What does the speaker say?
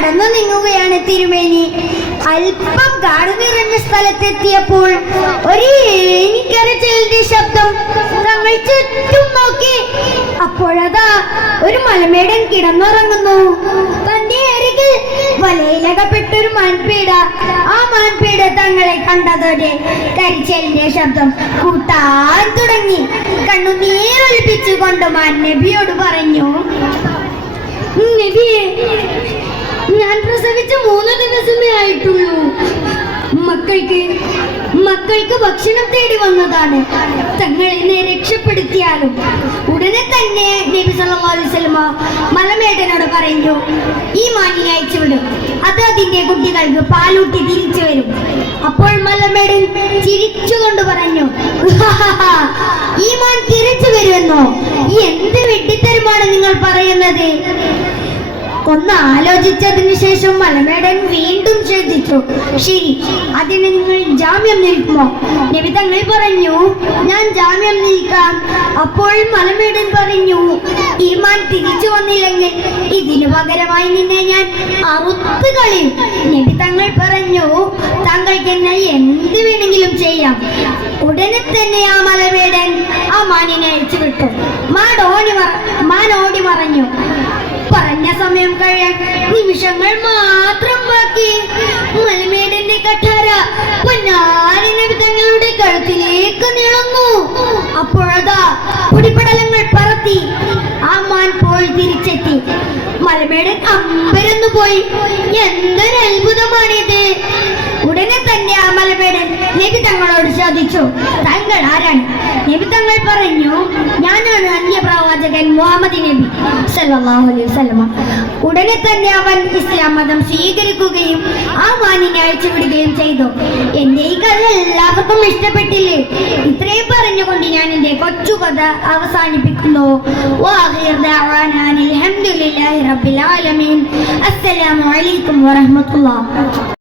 നടന്നു നീങ്ങുകയാണ് തിരുമേനി. അല്പം കാട് നിറഞ്ഞ സ്ഥലത്തെത്തിയപ്പോൾ ഒരു ഏണിക്കരച്ചിലിന്റെ ശബ്ദം. തങ്ങൾ ചുറ്റും നോക്കി. അപ്പോഴതാ ഒരു മലമേടൻ കിടന്നുറങ്ങുന്നു. തന്റെ അരികിൽ വലയിലകപ്പെട്ടൊരു മാൻപീട. ആ മാൻപീട തങ്ങളെ കണ്ടതോടെ കരിച്ചലിന്റെ ശബ്ദം കൂട്ടാൻ തുടങ്ങി. കണ്ണുനീരൊലിപ്പിച്ചുകൊണ്ട് മാൻ നബിയോട് പറഞ്ഞു, നബിയെ, ഞാൻ പ്രസവിച്ച 3 ദിവസമേ ആയിട്ടുള്ളൂ. മക്കൾക്ക് ഭക്ഷണം തേടി വന്നതാണ്. തങ്ങൾ എന്നെ രക്ഷപ്പെടുത്തിയാലും. ഉടനെ തന്നെ നബി സല്ലല്ലാഹു അലൈഹി വസല്ലം മലമേടനോട് പറഞ്ഞു, ഈ മാനിനെ അയച്ചുവിടും. അത് അതിന്റെ കുട്ടികൾക്ക് പാലൂട്ടി തിരിച്ചു വരും. അപ്പോൾ മലമേടൻ ചിരിച്ചുകൊണ്ട് പറഞ്ഞു, ഈ മാൻ തിരിച്ചു വരുമെന്നോ? എന്ത് വെട്ടിത്തരമാണ് നിങ്ങൾ പറയുന്നത്? ഒന്ന് ആലോചിച്ചതിനു ശേഷം മലമേടൻ വീണ്ടും ശ്രദ്ധിച്ചു. ശരി, അതിന് നിങ്ങൾ ജാമ്യം നിൽക്കുമോ? നബി തങ്ങൾ പറഞ്ഞു, ഞാൻ ജാമ്യം നിൽക്കാം. അപ്പോൾ മലമേടൻ പറഞ്ഞു, ഈ മാൻ തിരിച്ചു വന്നില്ലെങ്കിൽ ഇതിനു പകരമായി നിന്നെ ഞാൻ അറുത്ത് കളയും. നബി തങ്ങൾ പറഞ്ഞു, താങ്കൾക്ക് എന്നെ എന്ത് വേണമെങ്കിലും ചെയ്യാം. ഉടനെ തന്നെ ആ മലമേടൻ ആ മാനിനെ അഴിച്ചുവിട്ടു. മാൻ ഓടി മറഞ്ഞു. പറഞ്ഞ സമയം കഴിയാൻ നിമിഷങ്ങൾ മാത്രം ബാക്കി. മലമേടന്റെ കഠാര പൊന്നാരി നബി തങ്ങളുടെ കഴുത്തിലേക്ക് നീളുന്നു. അപ്പോഴതാ പൊടിപടലങ്ങൾ പറത്തി. ആ മാൻ പോയി തിരിച്ചെത്തി. മലമേടൻ അമ്പരന്നു പോയി. എന്തൊരു അത്ഭുതമാണിത്! ഉടനെ തന്നെ ആ മലമേടൻ നബി തങ്ങളോട് ചോദിച്ചു, താങ്കൾ ആരാണ്? നബി തങ്ങൾ പറഞ്ഞു, ഞാനാണ് അന്ത്യപ്രവാചകൻ മുഹമ്മദ് നബി സല്ലല്ലാഹു അലൈഹി വസല്ലം. ഉടനെ തന്നെ അവൻ ഇസ്ലാം മതം സ്വീകരിക്കുകയും ആ മാനിനെ അയച്ചുവിടുകയും ചെയ്തു. എന്റെ ഈ കഥ എല്ലാവർക്കും ഇഷ്ടപ്പെട്ടില്ലേ? ഇത്രയും പറഞ്ഞുകൊണ്ട് ഞാൻ എന്റെ കൊച്ചു കഥ അവസാനിപ്പിക്കുന്നു. അസ്സലാമു അലൈക്കും വറഹ്മത്തുള്ളാഹി.